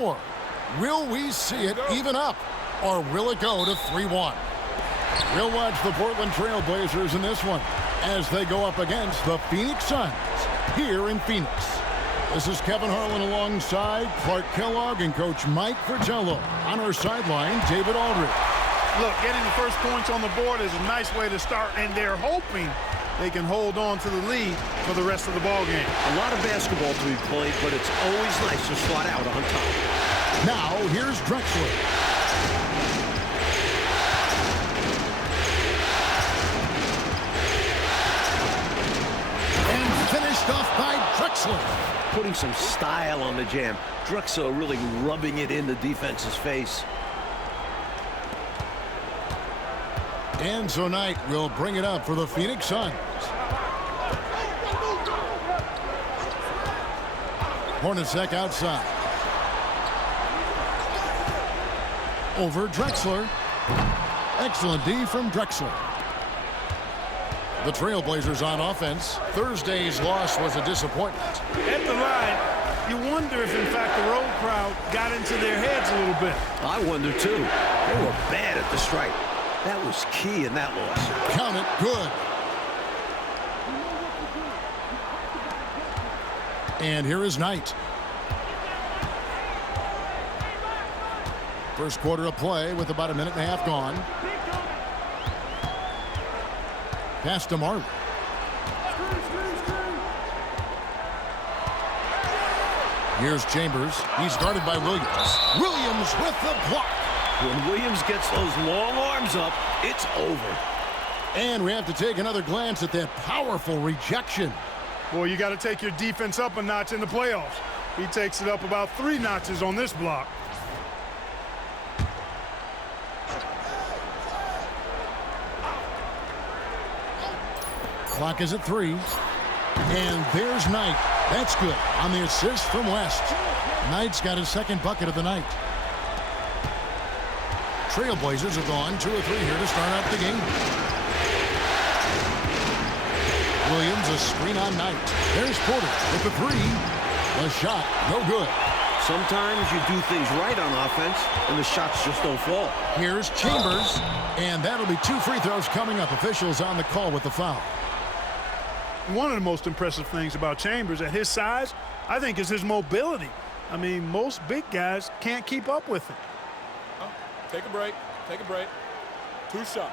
Will we see it even up, or will it go to 3-1? We'll watch the Portland Trailblazers in this one as they go up against the Phoenix Suns here in Phoenix. This is Kevin Harlan alongside Clark Kellogg and Coach Mike Fratello. On our sideline, David Aldridge. Look, getting the first points on the board is a nice way to start, and they're hoping they can hold on to the lead for the rest of the ball game. A lot of basketball to be played, but it's always nice to start out on top. Now, here's Drexler. And finished off by Drexler. Putting some style on the jam. Drexler really rubbing it in the defense's face. And so Knight will bring it up for the Phoenix Suns. Hornacek outside. Over Drexler. Excellent D from Drexler. The Trailblazers on offense. Thursday's loss was a disappointment. At the line, you wonder if, in fact, the road crowd got into their heads a little bit. I wonder, too. They were bad at the stripe. That was key in that loss. Count it, good. And here is Knight. First quarter of play with about a minute and a half gone. Pass to Marley. Here's Chambers. He's guarded by Williams. Williams with the block. When Williams gets those long arms up, it's over. And we have to take another glance at that powerful rejection. Boy, you got to take your defense up a notch in the playoffs. He takes it up about 3 notches on this block. Clock is at 3. And there's Knight. That's good on the assist from West. Knight's got his second bucket of the night. Trailblazers have gone 2 or 3 here to start out the game. Williams, a screen on Knight. There's Porter with the 3. The shot, no good. Sometimes you do things right on offense, and the shots just don't fall. Here's Chambers, and that'll be 2 free throws coming up. Officials on the call with the foul. One of the most impressive things about Chambers at his size, I think, is his mobility. I mean, most big guys can't keep up with him. Take a break. Take a break. 2 shots.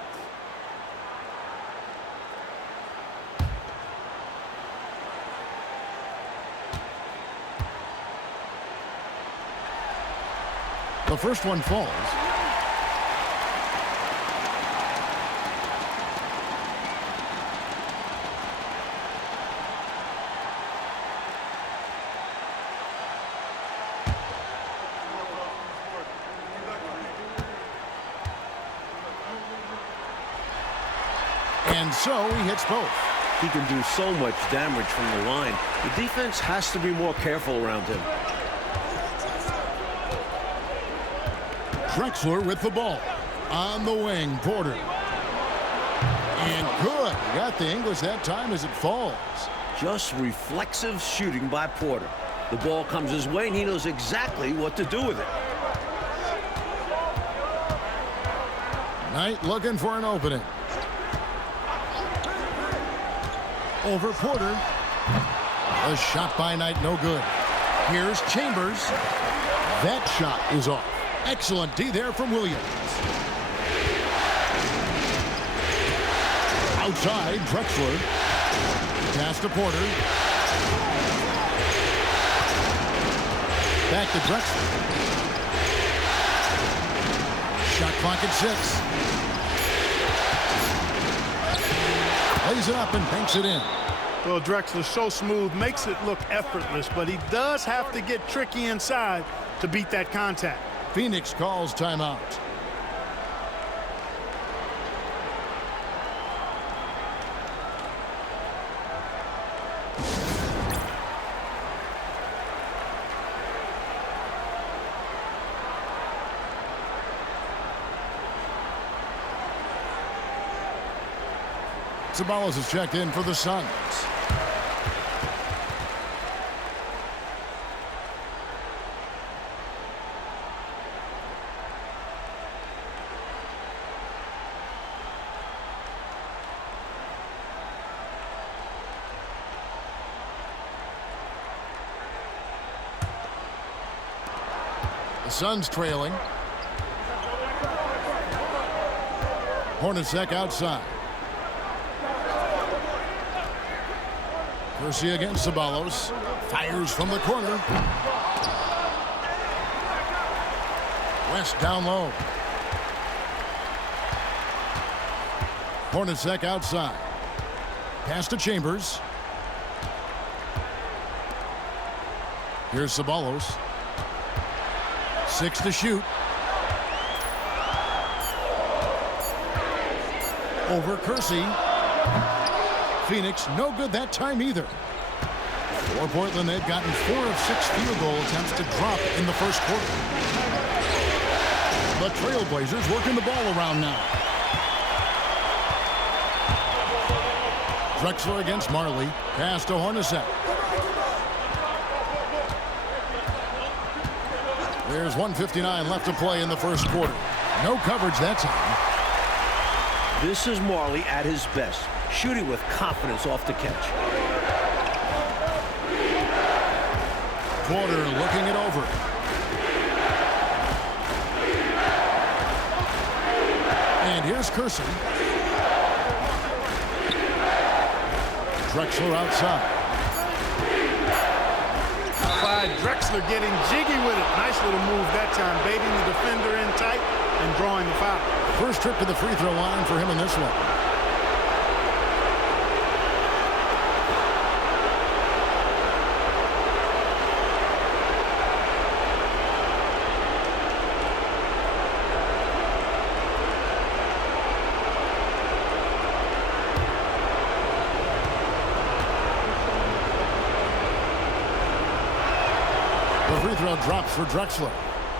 The first one falls. And so he hits both. He can do so much damage from the line. The defense has to be more careful around him. Drexler with the ball. On the wing, Porter. And good. He got the English that time as it falls. Just reflexive shooting by Porter. The ball comes his way, and he knows exactly what to do with it. Knight looking for an opening. Over Porter. A shot by Knight, no good. Here's Chambers. That shot is off. Excellent D there from Williams. Outside, Drexler. Pass to Porter. Back to Drexler. Shot clock at 6. Lays it up and banks it in. Well, Drexler's so smooth, makes it look effortless, but he does have to get tricky inside to beat that contact. Phoenix calls timeout. Sabalas has checked in for the Suns. The Suns trailing. Hornacek outside. Kersey against Ceballos. Fires from the corner. West down low. Hornacek outside. Pass to Chambers. Here's Ceballos. 6 to shoot. Over Kersey. Phoenix no good that time either. For Portland, they've gotten 4 of 6 field goal attempts to drop in the first quarter. The Trailblazers working the ball around now. Drexler against Marley. Pass to Hornacek. There's 1:59 left to play in the first quarter. No coverage that time. This is Marley at his best, shooting with confidence off the catch. Porter looking it over. And here's Kersey. Drexler outside. Drexler getting jiggy with it. Nice little move that time, baiting the defender in tight and drawing the foul. First trip to the free throw line for him in this one. The free throw drops for Drexler.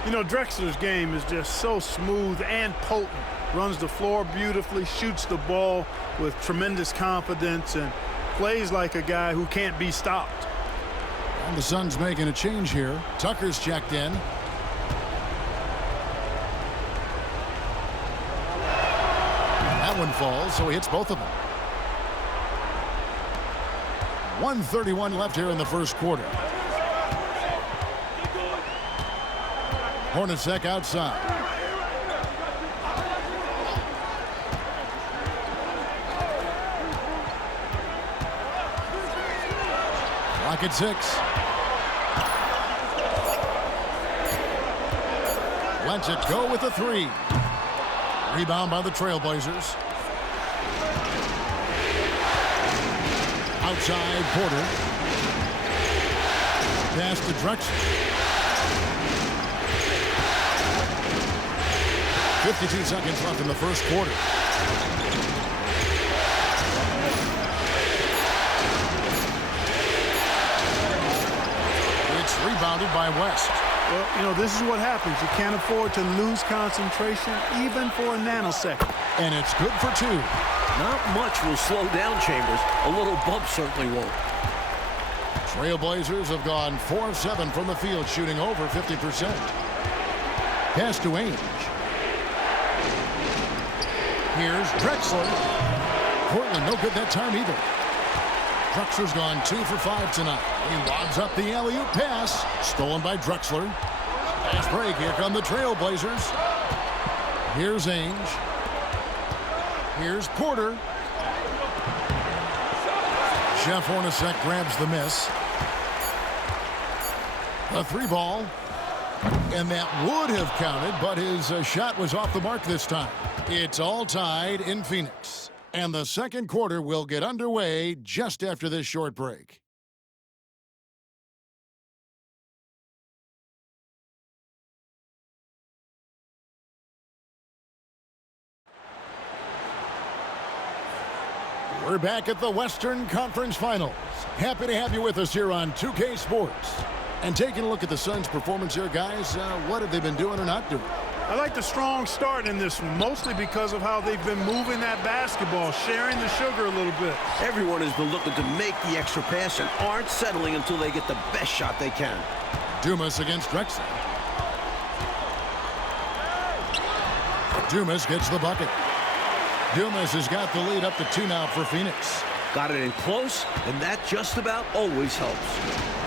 You know, Drexler's game is just so smooth and potent. Runs the floor beautifully, shoots the ball with tremendous confidence, and plays like a guy who can't be stopped. And the Suns making a change here. Tucker's checked in. That one falls, so he hits both of them. 1:31 left here in the first quarter. Hornacek outside. Clock at 6. Lets it go with a 3. Rebound by the Trailblazers. Outside Porter. Pass to Drexler. 52 seconds left in the first quarter. It's rebounded by West. Well, you know, this is what happens. You can't afford to lose concentration even for a nanosecond. And it's good for 2. Not much will slow down Chambers. A little bump certainly won't. Trailblazers have gone 4 of 7 from the field, shooting over 50%. Pass to Ainge. Here's Drexler. Portland no good that time either. Drexler's gone 2 for 5 tonight. He lobs up the alley-oop pass. Stolen by Drexler. Fast break. Here come the Trailblazers. Here's Ainge. Here's Porter. Jeff Hornacek grabs the miss. A 3 ball. And that would have counted, but his shot was off the mark this time. It's all tied in Phoenix. And the second quarter will get underway just after this short break. We're back at the Western Conference Finals. Happy to have you with us here on 2K Sports. And taking a look at the Suns' performance here, guys, what have they been doing or not doing? I like the strong start in this one, mostly because of how they've been moving that basketball, sharing the sugar a little bit. Everyone has been looking to make the extra pass and aren't settling until they get the best shot they can. Dumas against Drexler. Dumas gets the bucket. Dumas has got the lead up to 2 now for Phoenix. Got it in close, and that just about always helps.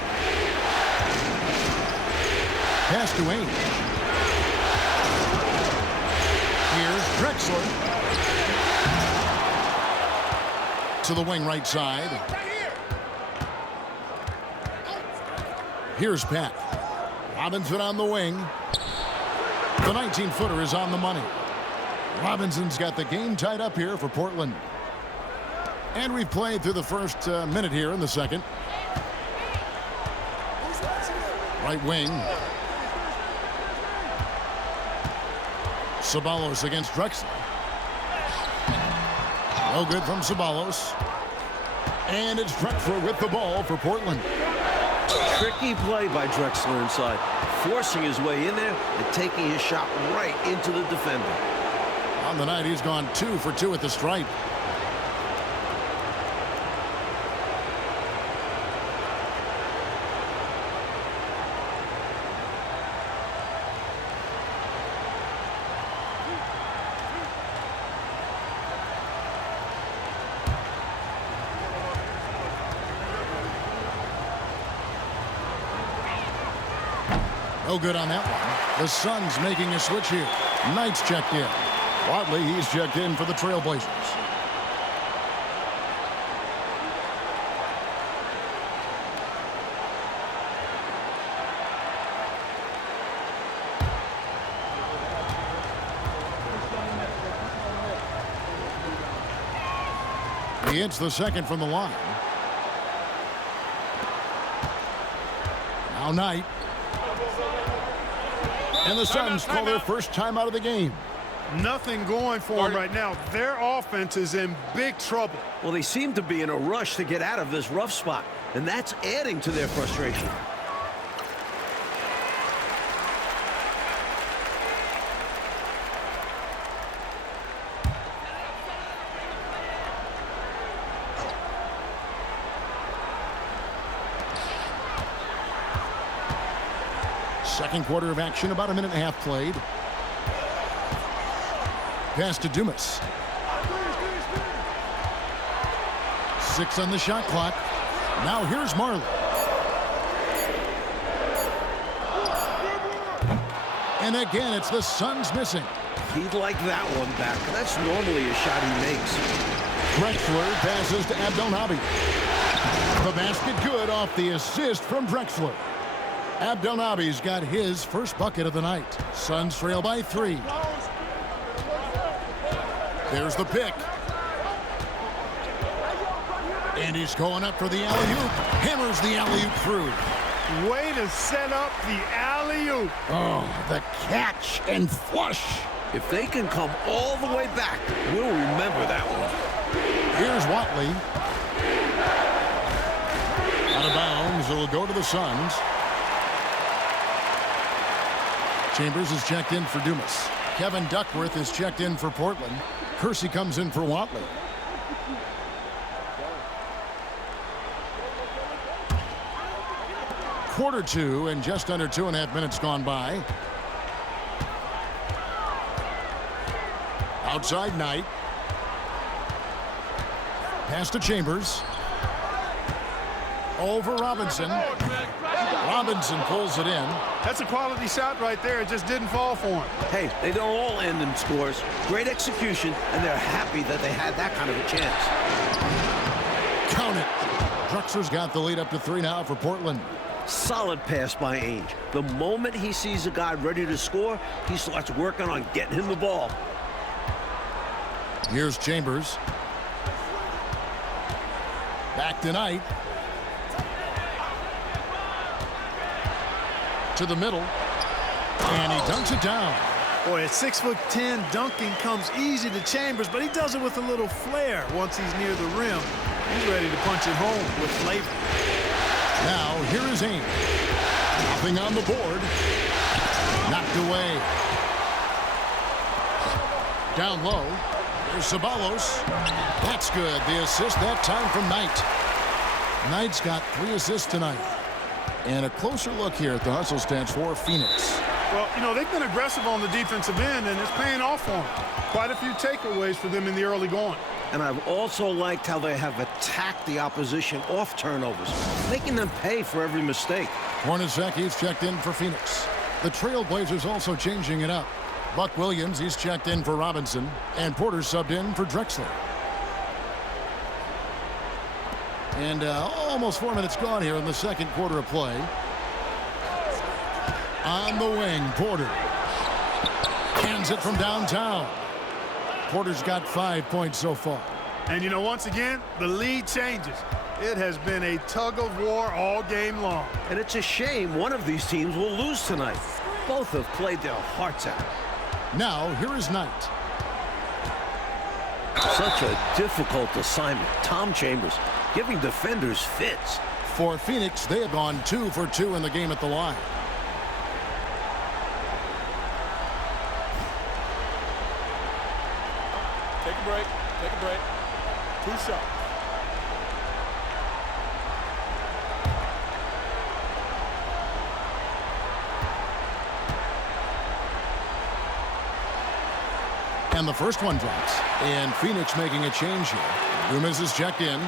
Pass to Wayne. Here's Drexler. To the wing right side. Here's Pat. Robinson on the wing. The 19-footer is on the money. Robinson's got the game tied up here for Portland. And we've played through the first minute here in the second. Right wing. Ceballos against Drexler. No good from Ceballos. And it's Drexler with the ball for Portland. Tricky play by Drexler inside, forcing his way in there and taking his shot right into the defender. On the night, he's gone 2 for 2 at the stripe. No good on that one. The Suns making a switch here. Knight's checked in. Watley, he's checked in for the Trailblazers. He hits the second from the line. Now Knight. And the Suns call their first time out of the game. Nothing going for them right now. Their offense is in big trouble. Well, they seem to be in a rush to get out of this rough spot, and that's adding to their frustration. Second quarter of action, about a minute and a half played. Pass to Dumas. 6 on the shot clock. Now here's Marley. And again, it's the Suns missing. He'd like that one back. That's normally a shot he makes. Drexler passes to Abdelnaby. The basket good off the assist from Drexler. Abdelnaby's got his first bucket of the night. Suns trail by 3. There's the pick. And he's going up for the alley-oop. Hammers the alley-oop through. Way to set up the alley-oop. Oh, the catch and flush. If they can come all the way back, we'll remember that one. Here's Watley. Out of bounds. It'll go to the Suns. Chambers is checked in for Dumas. Kevin Duckworth is checked in for Portland. Kersey comes in for Watley. Quarter 2 and just under 2.5 minutes gone by. Outside Knight. Pass to Chambers. Over Robinson. Robinson pulls it in. That's a quality shot right there. It just didn't fall for him. Hey, they don't all end in scores. Great execution, and they're happy that they had that kind of a chance. Count it. Drexler's got the lead up to 3 now for Portland. Solid pass by Ainge. The moment he sees a guy ready to score, he starts working on getting him the ball. Here's Chambers. Back to Knight. To the middle. And he dunks it down. Boy, at 6'10", dunking comes easy to Chambers, but he does it with a little flair once he's near the rim. He's ready to punch it home with flavor. Now, here is Ainge. Nothing on the board. Knocked away. Down low. There's Ceballos. That's good. The assist that time from Knight. Knight's got 3 assists tonight. And a closer look here at the hustle stats for Phoenix. Well, you know, they've been aggressive on the defensive end, and it's paying off for them. Quite a few takeaways for them in the early going. And I've also liked how they have attacked the opposition off turnovers, making them pay for every mistake. Hornacek, he's checked in for Phoenix. The Trailblazers also changing it up. Buck Williams, he's checked in for Robinson, and Porter subbed in for Drexler. And almost 4 minutes gone here in the second quarter of play. On the wing, Porter. Hands it from downtown. Porter's got 5 points so far. And, you know, once again, the lead changes. It has been a tug of war all game long. And it's a shame one of these teams will lose tonight. Both have played their hearts out. Now, here is Knight. Such a difficult assignment. Tom Chambers giving defenders fits. For Phoenix, they have gone 2 for 2 in the game at the line. Take a break. Take a break. 2 shots. And the first one drops. And Phoenix making a change here. Dumas is checked in.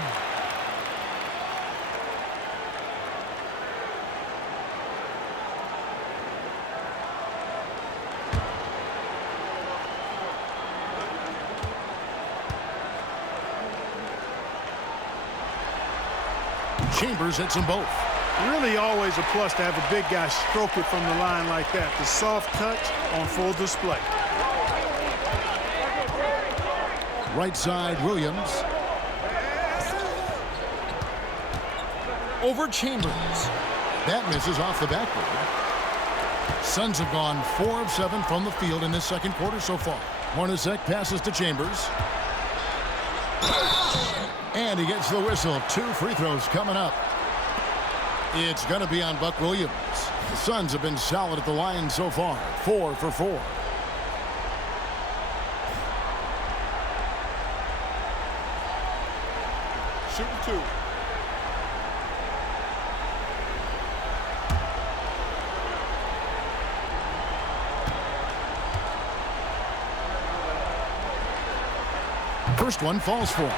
Chambers hits them both. Really always a plus to have a big guy stroke it from the line like that. The soft touch on full display. Right side, Williams. Over Chambers. That misses off the backboard. Suns have gone 4 of 7 from the field in this second quarter so far. Hornacek passes to Chambers. And he gets the whistle. 2 free throws coming up. It's going to be on Buck Williams. The Suns have been solid at the line so far. 4 for 4. Shooting 2. First one falls for him.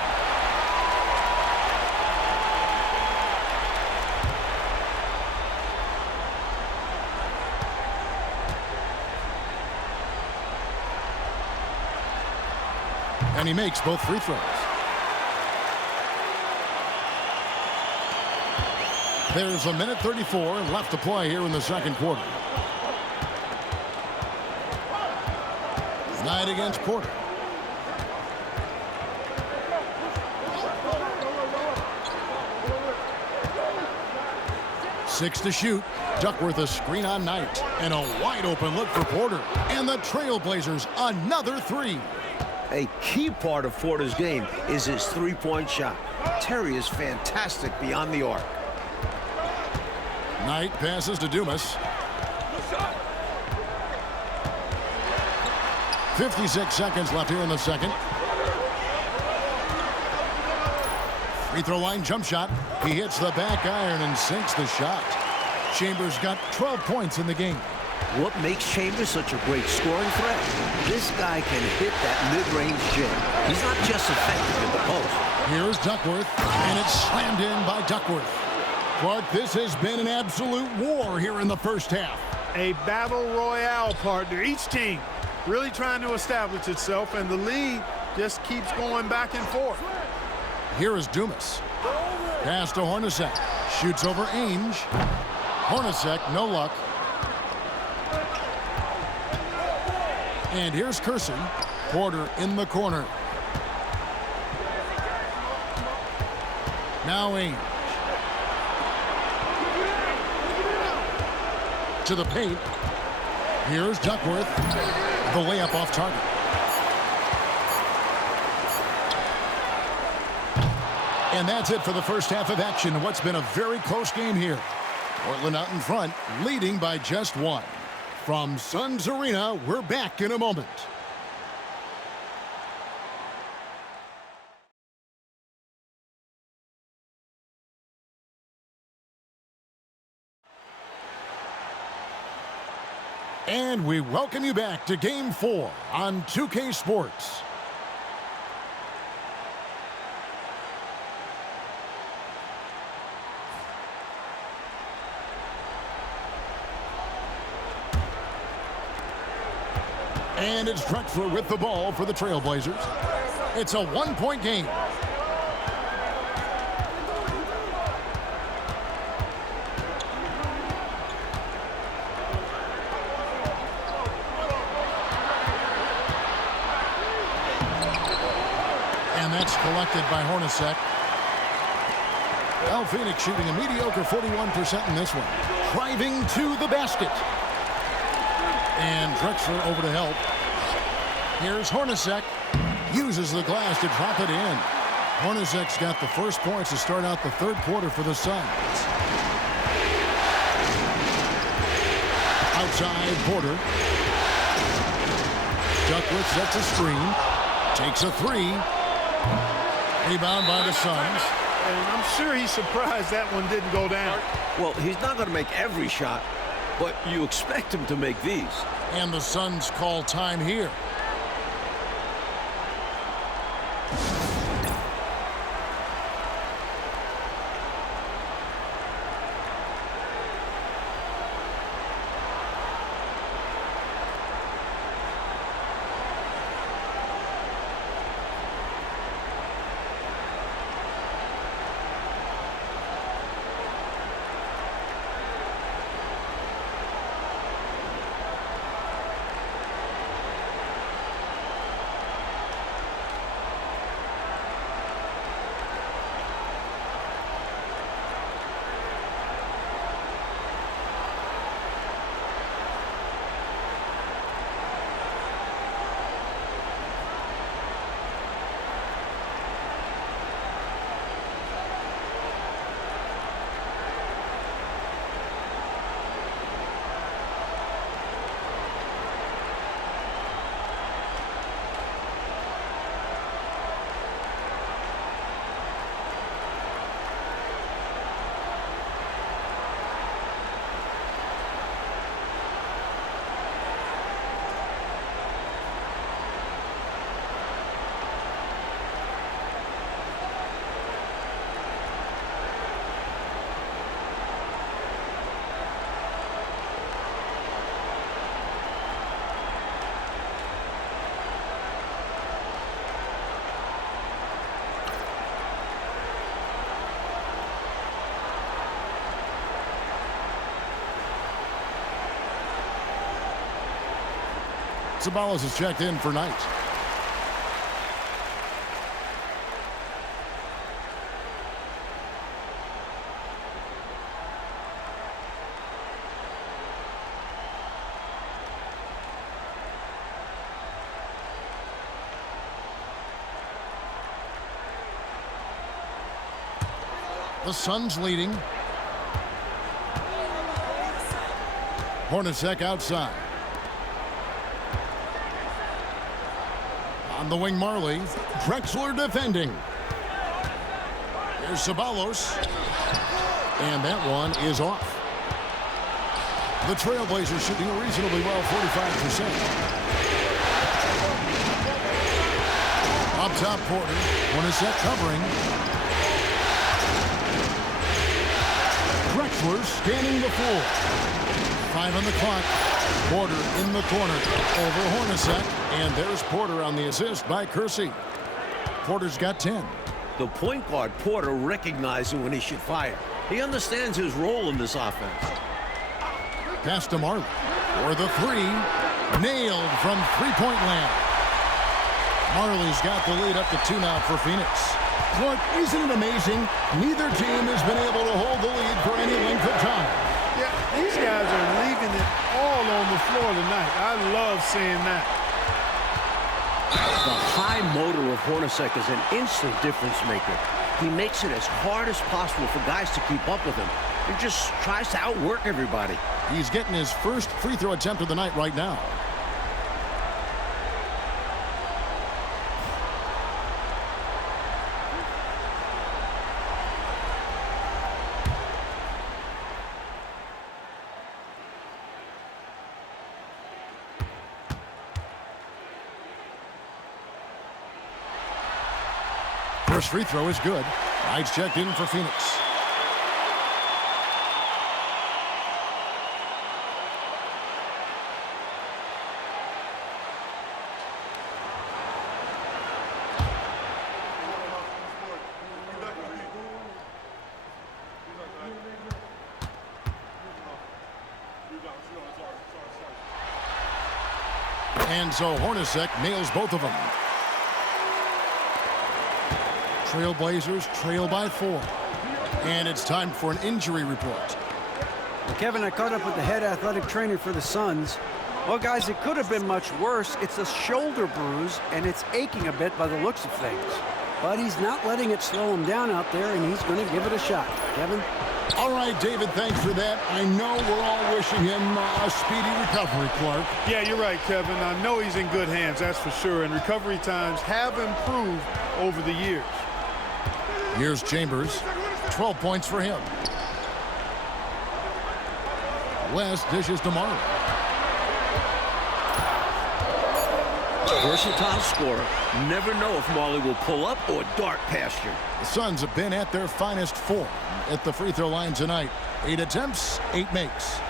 And he makes both free throws. There's 1:34 left to play here in the second quarter. Knight against Porter. Six to shoot. Duckworth a screen on Knight. And a wide open look for Porter. And the Trailblazers another 3. A key part of Porter's game is his three-point shot. Terry is fantastic beyond the arc. Knight passes to Dumas. 56 seconds left here in the second. Free throw line jump shot. He hits the back iron and sinks the shot. Chambers got 12 points in the game. What makes Chambers such a great scoring threat? This guy can hit that mid-range gem. He's not just effective in the post. Here's Duckworth, and it's slammed in by Duckworth. But this has been an absolute war here in the first half. A battle royale, partner. Each team really trying to establish itself, and the lead just keeps going back and forth. Here is Dumas. Pass to Hornacek. Shoots over Ainge. Hornacek, no luck. And here's Kersey. Porter in the corner. Now Ainge. To the paint. Here's Duckworth. The layup off target. And that's it for the first half of action. What's been a very close game here. Portland out in front, leading by just 1. From Suns Arena, we're back in a moment. And we welcome you back to Game 4 on 2K Sports. And it's Drexler with the ball for the Trailblazers. It's a one-point game. And that's collected by Hornacek. Well, Phoenix shooting a mediocre 41% in this one. Driving to the basket. And Drexler over to help. Here's Hornacek. Uses the glass to drop it in. Hornacek's got the first points to start out the third quarter for the Suns. Outside, Porter. Duckworth sets a screen. Takes a three. Rebound by the Suns. And I'm sure he's surprised that one didn't go down. Well, he's not going to make every shot, but you expect him to make these. And the Suns call time here. Sabalas is checked in for Knight. The Suns leading. Hornacek outside. On the wing, Marley. Drexler defending. Here's Sabalos. And that one is off. The Trailblazers shooting reasonably well, 45%. Up top, Porter. Hornacek covering. Drexler scanning the floor. 5 on the clock. Porter in the corner over Hornacek. And there's Porter on the assist by Kersey. Porter's got 10. The point guard, Porter, recognizing when he should fire. He understands his role in this offense. Pass to Marley. For the three. Nailed from three-point land. Marley's got the lead up to 2 now for Phoenix. Clark, isn't it amazing? Neither team has been able to hold the lead for any length of time. Yeah, these guys are leaving it all on the floor tonight. I love seeing that. The high motor of Hornacek is an instant difference maker. He makes it as hard as possible for guys to keep up with him. He just tries to outwork everybody. He's getting his first free throw attempt of the night right now. First free throw is good. Knight's checked in for Phoenix. And so Hornacek nails both of them. Trailblazers trail by 4. And it's time for an injury report. Well, Kevin, I caught up with the head athletic trainer for the Suns. Well, guys, it could have been much worse. It's a shoulder bruise, and it's aching a bit by the looks of things. But he's not letting it slow him down out there, and he's going to give it a shot. Kevin? All right, David, thanks for that. I know we're all wishing him a speedy recovery, Clark. Yeah, you're right, Kevin. I know he's in good hands, that's for sure. And recovery times have improved over the years. Here's Chambers. 12 points for him. West dishes to Marley. Versatile scorer. Never know if Marley will pull up or dart past you. The Suns have been at their finest form at the free throw line tonight. 8 attempts, 8 makes.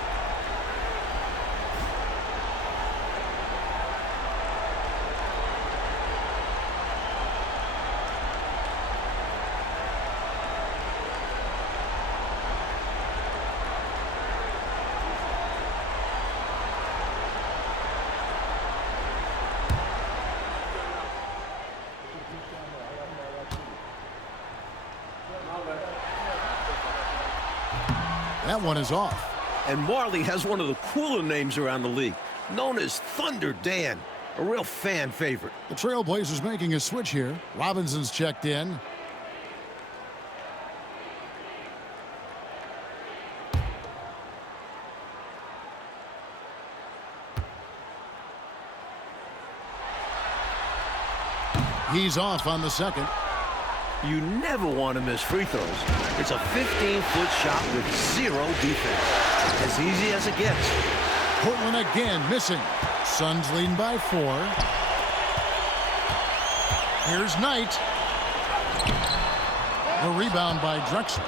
That one is off. And Marley has one of the cooler names around the league, known as Thunder Dan, a real fan favorite. The Trailblazers making a switch here. Robinson's checked in. He's off on the second. You never want to miss free throws. It's a 15-foot shot with 0 defense. As easy as it gets. Portland again missing. Suns leading by 4. Here's Knight. The rebound by Drexler.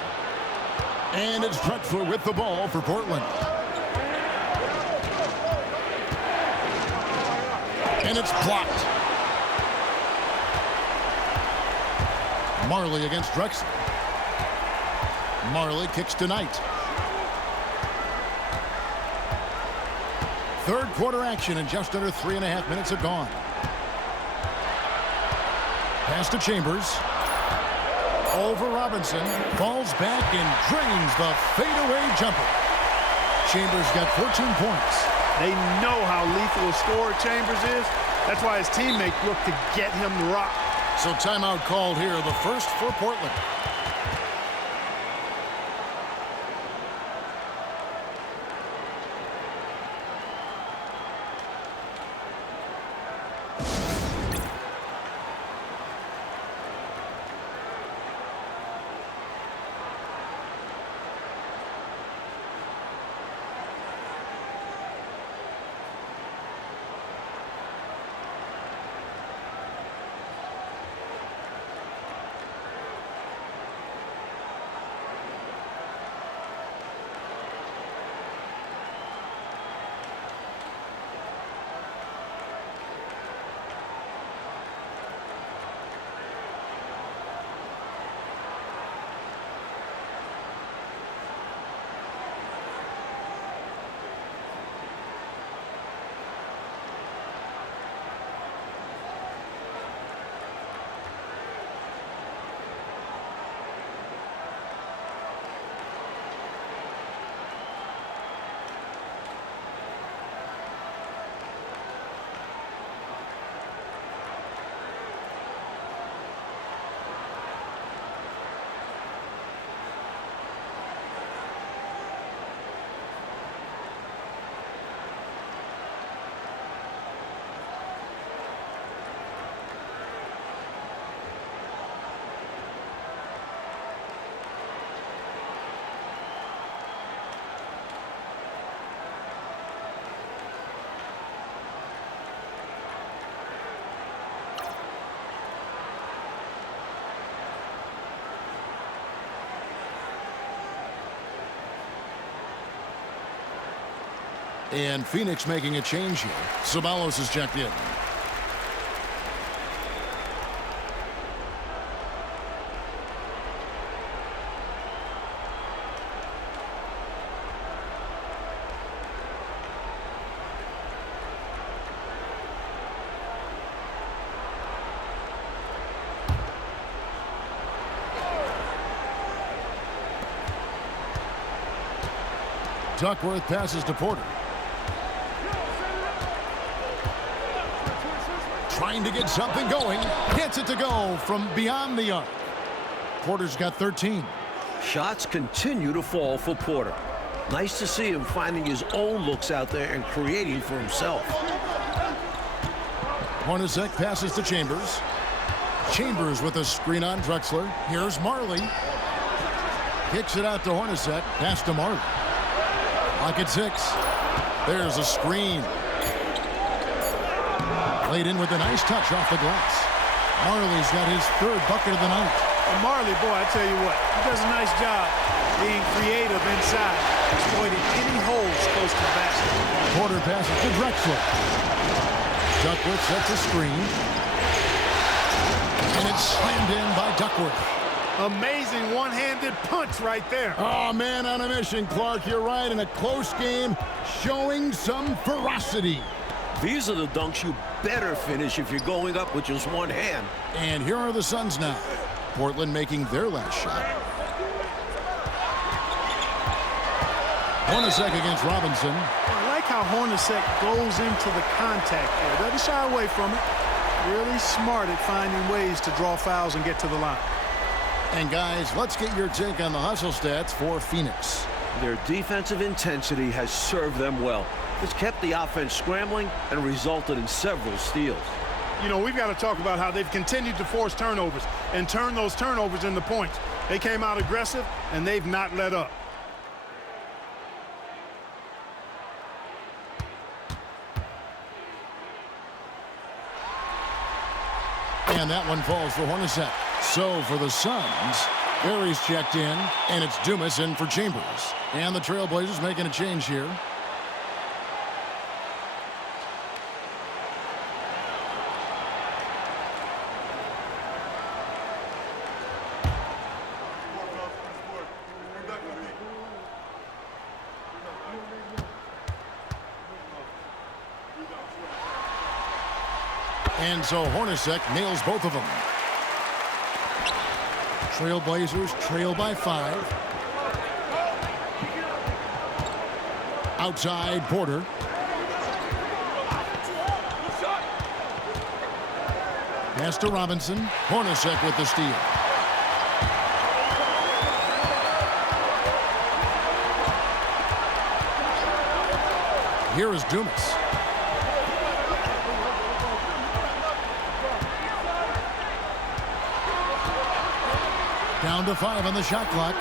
And it's Drexler with the ball for Portland. And it's blocked. Marley against Drexler. Marley kicks to Knight. Third quarter action and just under 3.5 minutes have gone. Pass to Chambers. Over Robinson. Falls back and drains the fadeaway jumper. Chambers got 14 points. They know how lethal a scorer Chambers is. That's why his teammates look to get him to rock. So timeout called here, the first for Portland. And Phoenix making a change here. Ceballos is checked in. Duckworth passes to Porter. Trying to get something going. Gets it to go from beyond the arc. Porter's got 13. Shots continue to fall for Porter. Nice to see him finding his own looks out there and creating for himself. Hornacek passes to Chambers. Chambers with a screen on Drexler. Here's Marley. Kicks it out to Hornacek. Pass to Marley. Lock at 6. There's a screen. Played in with a nice touch off the glass. Marley's got his 3rd bucket of the night. And Marley, boy, I tell you what, he does a nice job being creative inside, exploiting any holes close to the basket. Porter passes to Drexler. Duckworth sets a screen. And it's slammed in by Duckworth. Amazing one-handed punch right there. Oh, man on a mission, Clark. You're right. In a close game, showing some ferocity. These are the dunks you better finish if you're going up with just one hand. And here are the Suns now. Portland making their last shot. Hornacek against Robinson. I like how Hornacek goes into the contact there. Doesn't shy away from it. Really smart at finding ways to draw fouls and get to the line. And guys, let's get your take on the hustle stats for Phoenix. Their defensive intensity has served them well. It's kept the offense scrambling and resulted in several steals. You know, we've got to talk about how they've continued to force turnovers and turn those turnovers into points. They came out aggressive, and they've not let up. And that one falls for Hornacek. So for the Suns, Barry's checked in, and it's Dumas in for Chambers. And the Trailblazers making a change here. And so Hornacek nails both of them. Trailblazers trail by 5. Outside Porter. Pass to Robinson. Hornacek with the steal. Here is Dumas. Down to 5 on the shot clock.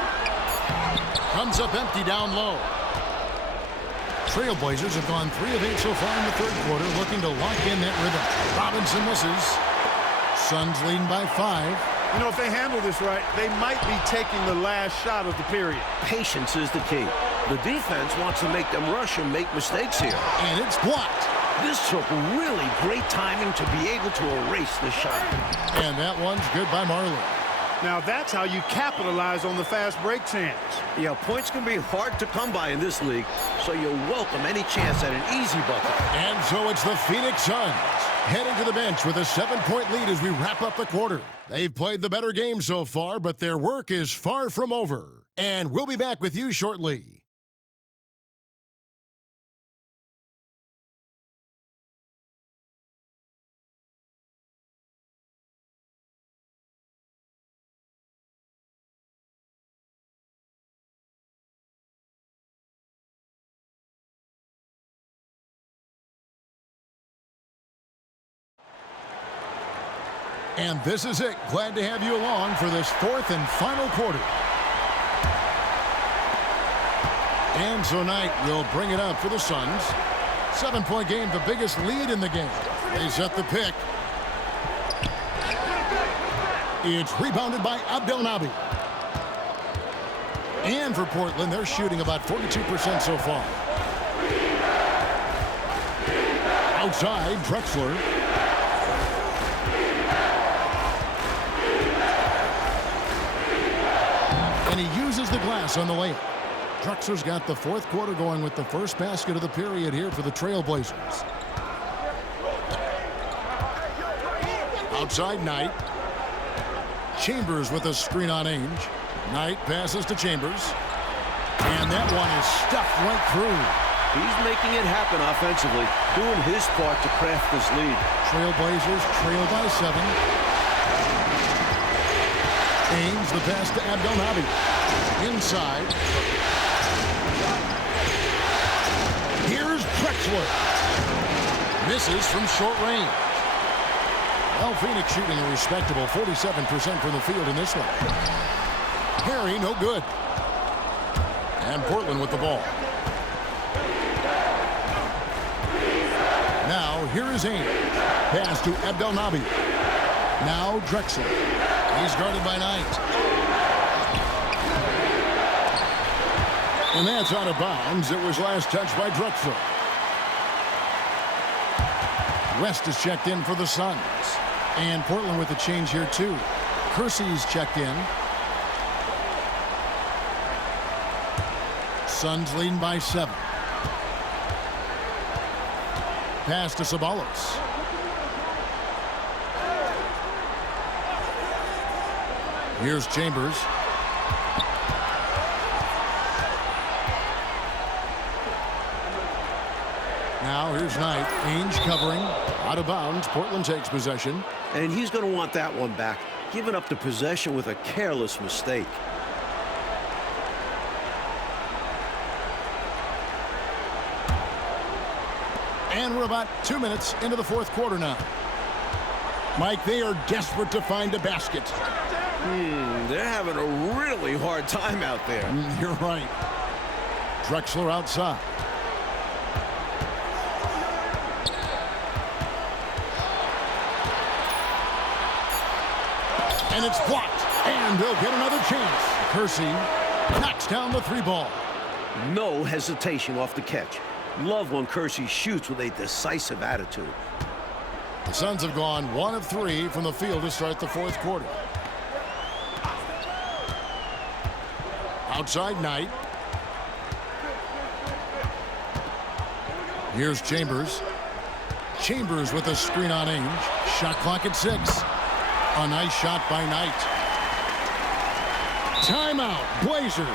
Comes up empty down low. Trailblazers have gone 3 of 8 so far in the 3rd quarter, looking to lock in that rhythm. Robinson misses. Suns leading by 5. You know, if they handle this right, they might be taking the last shot of the period. Patience is the key. The defense wants to make them rush and make mistakes here. And it's blocked. This took really great timing to be able to erase the shot. And that one's good by Marley. Now that's how you capitalize on the fast break chance. Yeah, points can be hard to come by in this league, so you welcome any chance at an easy bucket. And so it's the Phoenix Suns heading to the bench with a 7-point lead as we wrap up the quarter. They've played the better game so far, but their work is far from over. And we'll be back with you shortly. And this is it. Glad to have you along for this 4th and final quarter. And so Knight will bring it up for the Suns. 7-point game, the biggest lead in the game. They set the pick. It's rebounded by Abdelnaby. And for Portland, they're shooting about 42% so far. Outside, Drexler. And he uses the glass on the layup. Drexler's got the 4th quarter going with the first basket of the period here for the Trailblazers. Outside Knight. Chambers with a screen on Ainge. Knight passes to Chambers. And that one is stuffed right through. He's making it happen offensively, doing his part to craft this lead. Trailblazers trail by 7. Ames the pass to Abdelnaby. Inside. Here's Drexler. Misses from short range. Well, Phoenix shooting a respectable 47% from the field in this one. Harry, no good. And Portland with the ball. Now, here is Ames. Pass to Abdelnaby. Now, Drexler. He's guarded by Knight. And that's out of bounds. It was last touched by Drexler. West is checked in for the Suns. And Portland with a change here, too. Kersey's checked in. Suns leading by 7. Pass to Ceballos. Here's Chambers. Now here's Knight. Ainge covering. Out of bounds. Portland takes possession. And he's going to want that one back. Giving up the possession with a careless mistake. And we're about 2 minutes into the fourth quarter now. Mike, they are desperate to find a basket. They're having a really hard time out there. You're right. Drexler outside. And it's blocked. And they'll get another chance. Kersey knocks down the 3 ball. No hesitation off the catch. Love when Kersey shoots with a decisive attitude. The Suns have gone 1 of 3 from the field to start the fourth quarter. Outside Knight. Here's Chambers. Chambers with a screen on Ainge. Shot clock at 6. A nice shot by Knight. Timeout, Blazers.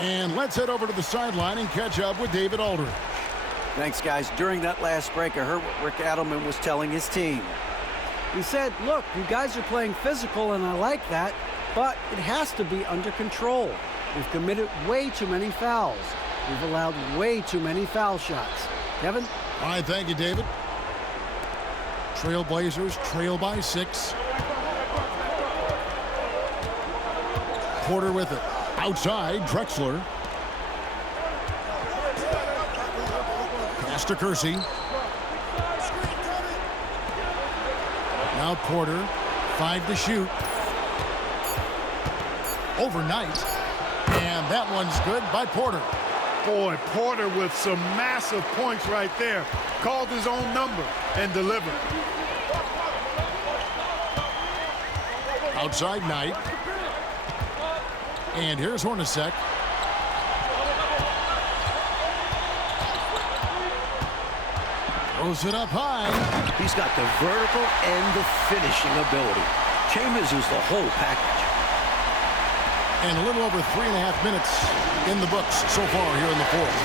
And let's head over to the sideline and catch up with David Aldridge. Thanks, guys. During that last break, I heard what Rick Adelman was telling his team. He said, look, you guys are playing physical, and I like that, but it has to be under control. We've committed way too many fouls. We've allowed way too many foul shots. Kevin? All right, thank you, David. Trailblazers trail by 6. Porter with it. Outside, Drexler. Pass to Kersey. Now Porter. 5 to shoot. Overnight. And that one's good by Porter. Boy, Porter with some massive points right there. Called his own number and delivered. Outside Knight. And here's Hornacek. Throws it up high. He's got the vertical and the finishing ability. Chambers is the whole package. And a little over 3.5 minutes in the books so far here in the fourth.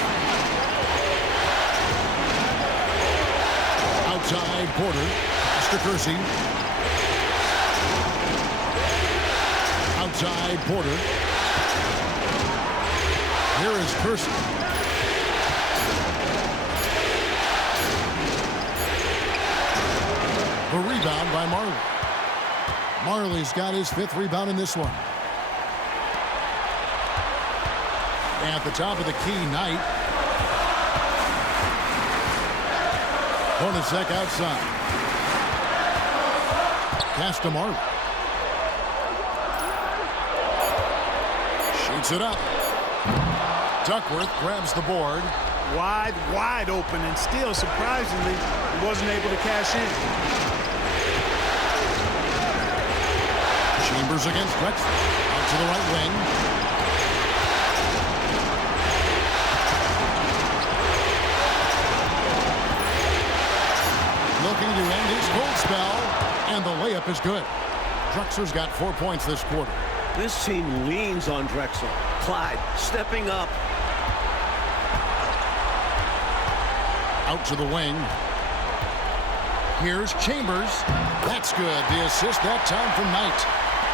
Outside Porter. Pass to Kersey. Outside Porter. Here is Kersey. rebound by Marley. Marley's got his 5th rebound in this one. At the top of the key, Knight. Hornacek outside. Pass to Marley. Shoots it up. Duckworth grabs the board. Wide open, and still, surprisingly, he wasn't able to cash in. Chambers against Drexler. Out to the right wing. Looking to end his cold spell, and the layup is good. Drexler's got 4 points this quarter. This team leans on Drexler. Clyde stepping up. Out to the wing. Here's Chambers. That's good. The assist that time from Knight.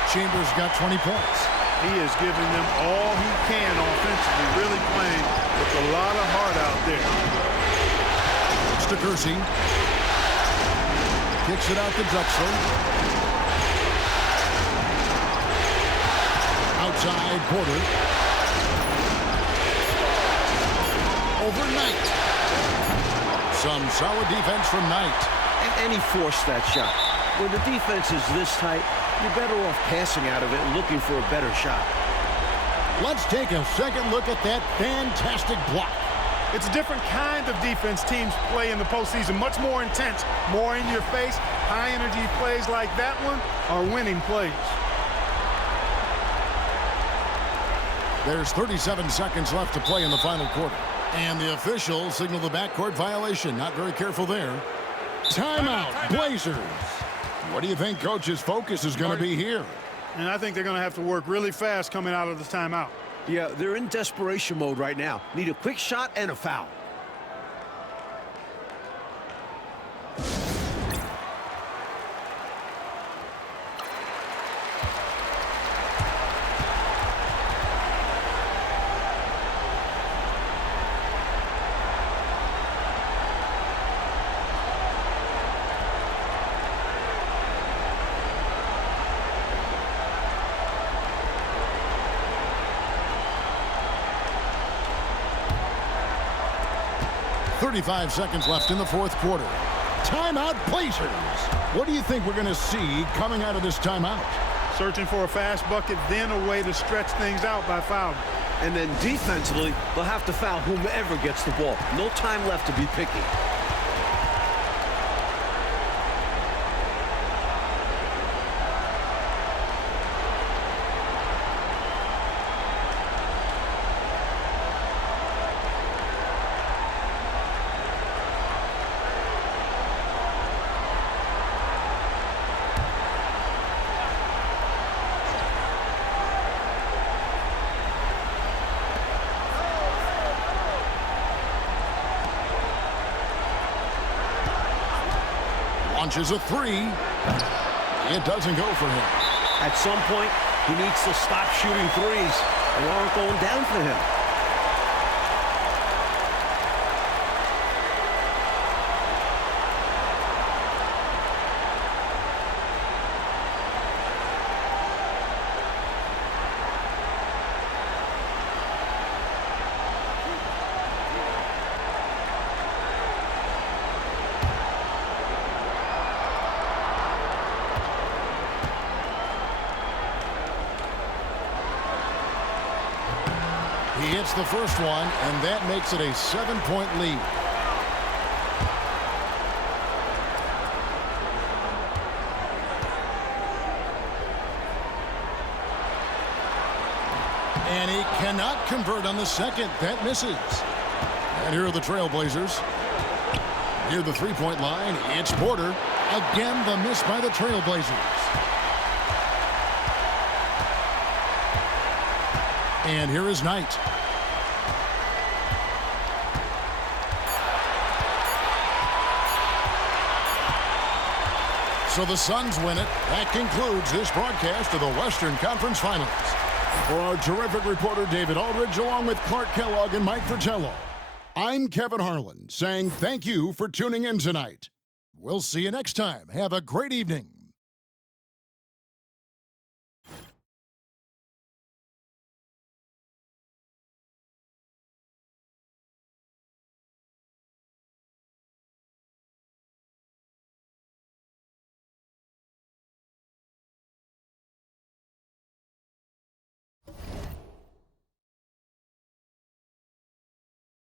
Chambers got 20 points. He is giving them all he can offensively, really playing with a lot of heart out there. It's to Kersey. Kicks it out to Drexler. Outside Porter. Overnight. Some solid defense from Knight. And he forced that shot. When the defense is this tight, you're better off passing out of it and looking for a better shot. Let's take a second look at that fantastic block. It's a different kind of defense teams play in the postseason. Much more intense, more in your face. High energy plays like that one are winning plays. There's 37 seconds left to play in the final quarter. And the officials signal the backcourt violation. Not very careful there. Timeout, Blazers. What do you think Coach's focus is going to be here? And I think they're going to have to work really fast coming out of the timeout. Yeah, they're in desperation mode right now. Need a quick shot and a foul. .35 seconds left in the 4th quarter. Timeout, Blazers. What do you think we're going to see coming out of this timeout? Searching for a fast bucket, then a way to stretch things out by fouling. And then defensively, they'll have to foul whomever gets the ball. No time left to be picky. Launches a 3. It doesn't go for him. At some point, he needs to stop shooting threes. They aren't going down for him. He hits the first one, and that makes it a 7-point lead. And he cannot convert on the second. That misses. And here are the Trailblazers. Near the three-point line, it's Porter. Again, the miss by the Trailblazers. And here is Knight. So the Suns win it. That concludes this broadcast of the Western Conference Finals. For our terrific reporter David Aldridge, along with Clark Kellogg and Mike Fratello, I'm Kevin Harlan saying thank you for tuning in tonight. We'll see you next time. Have a great evening.